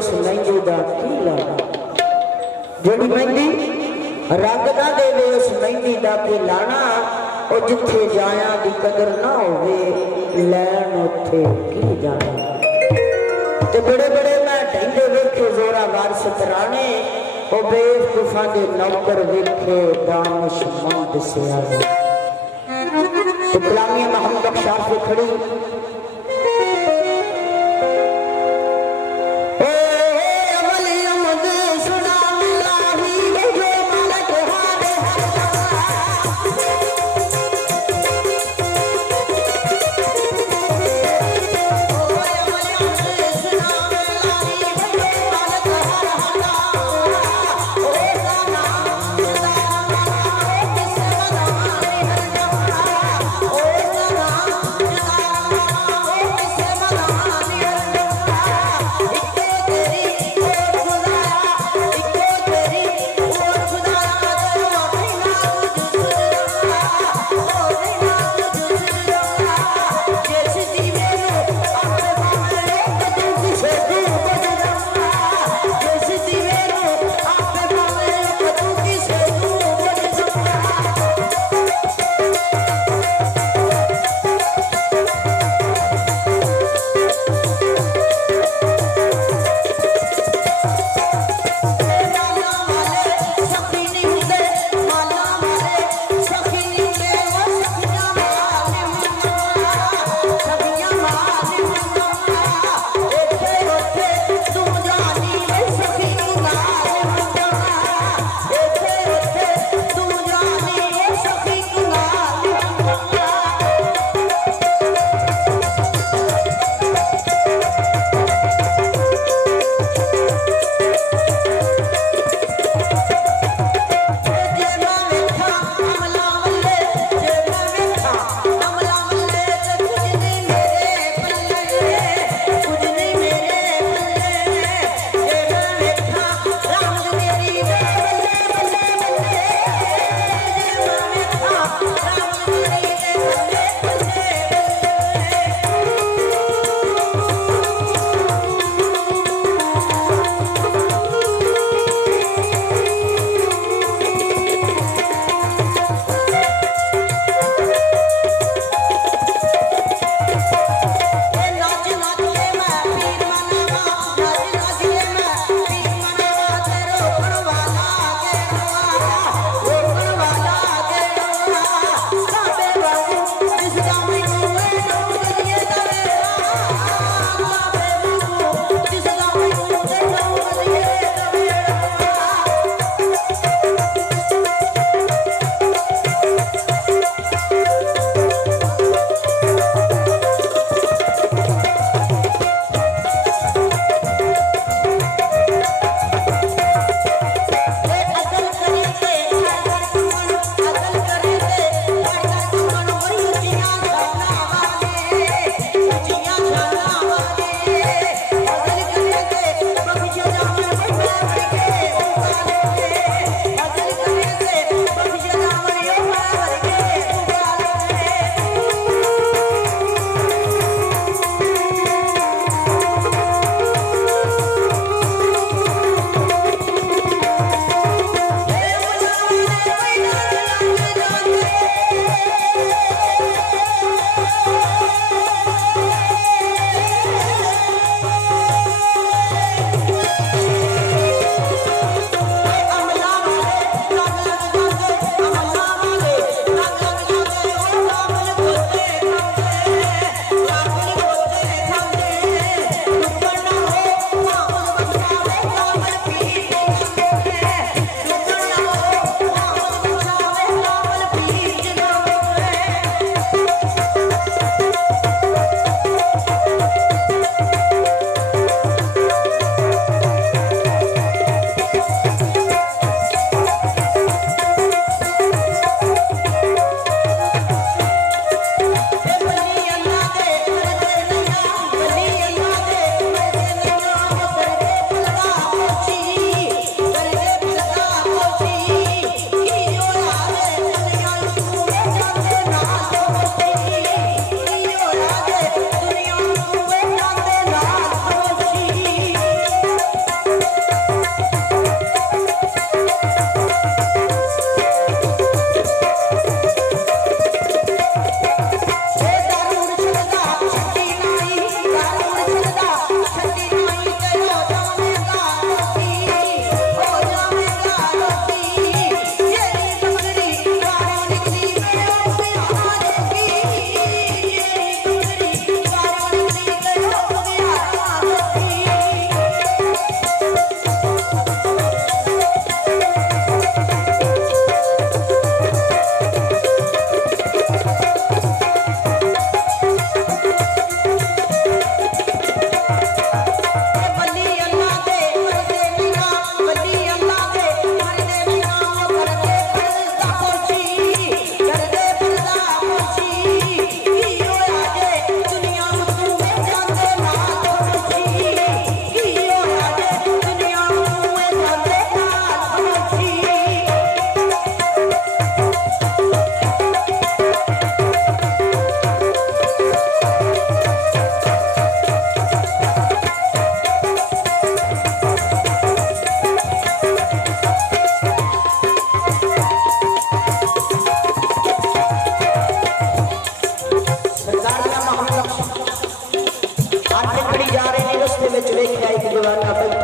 उस मेहंदी दा की लाना जेड़ी मेहंदी रंग ना देवे उस मेहंदी दा की लाना और जिथे जाया दी कदर ना होवे लैन उथे की जाना ते बड़े बड़े मैं ढेंदे वेखे जोरावर सतराने ओ बेवकूफां दे नौकर वेखे दानिशमंद सियाने तो गुलामी मोहम्मद बख्शार से खड़ी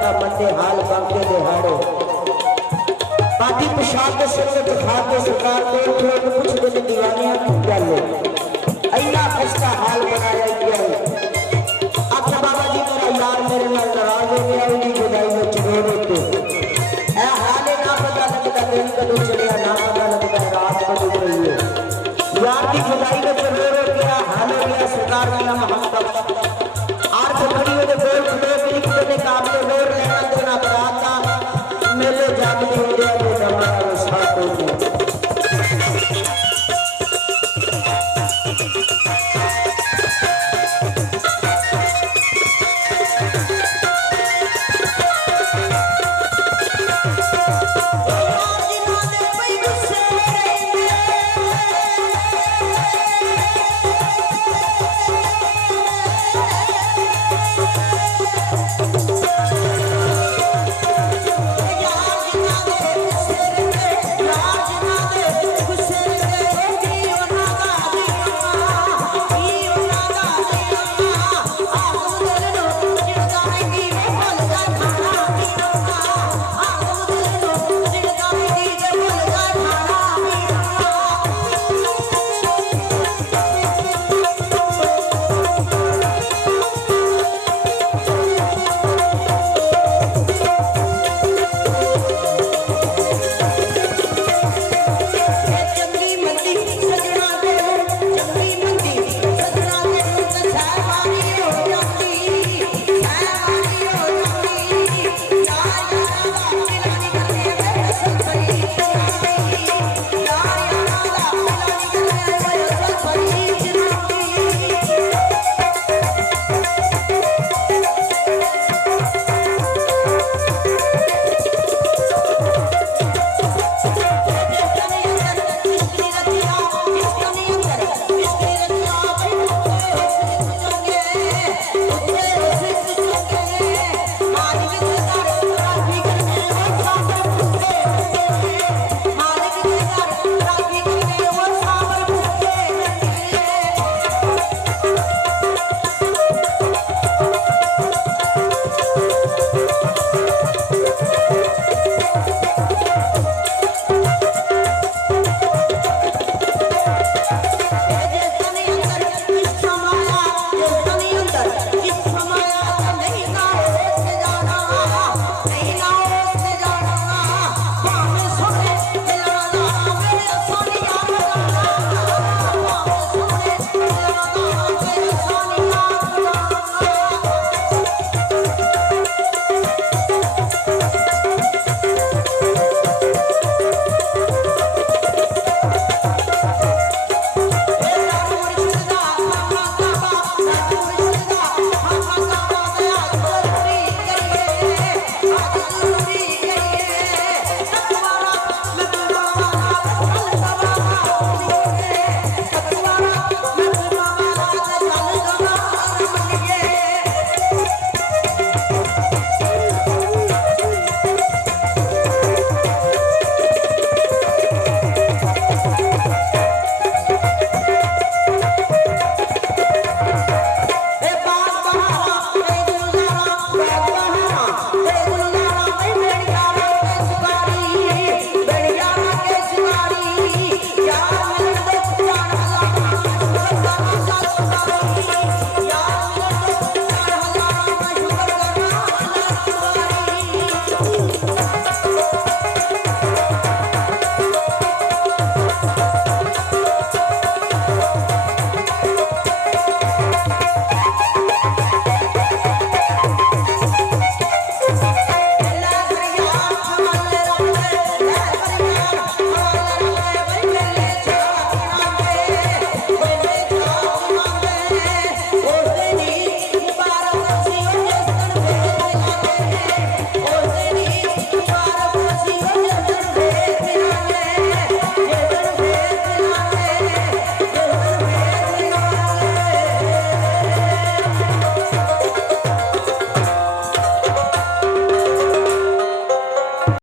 ना बंदे हाल बांके दिहाड़े पार्टी पोशाक के सिर में खा के सरकार को लोग कुछ दिन दीवानियां की गल ऐना खस्ता हाल बनाया गया है। आखिर बाबा जी मेरा यार मेरे नाल नाराज हो गया उनकी जुदाई में चोर होते ऐ हाले ना पता लगता दिन कदों चढ़िया ना पता लगता रात कदों गई है यार की जुदाई में चोर हो गया हाल हो गया सरकार का नाम हम तक आर से खड़ी हो गोल खड़े भी लिखते ने काबले लोर लेना देना बराता मेले जागते हो गया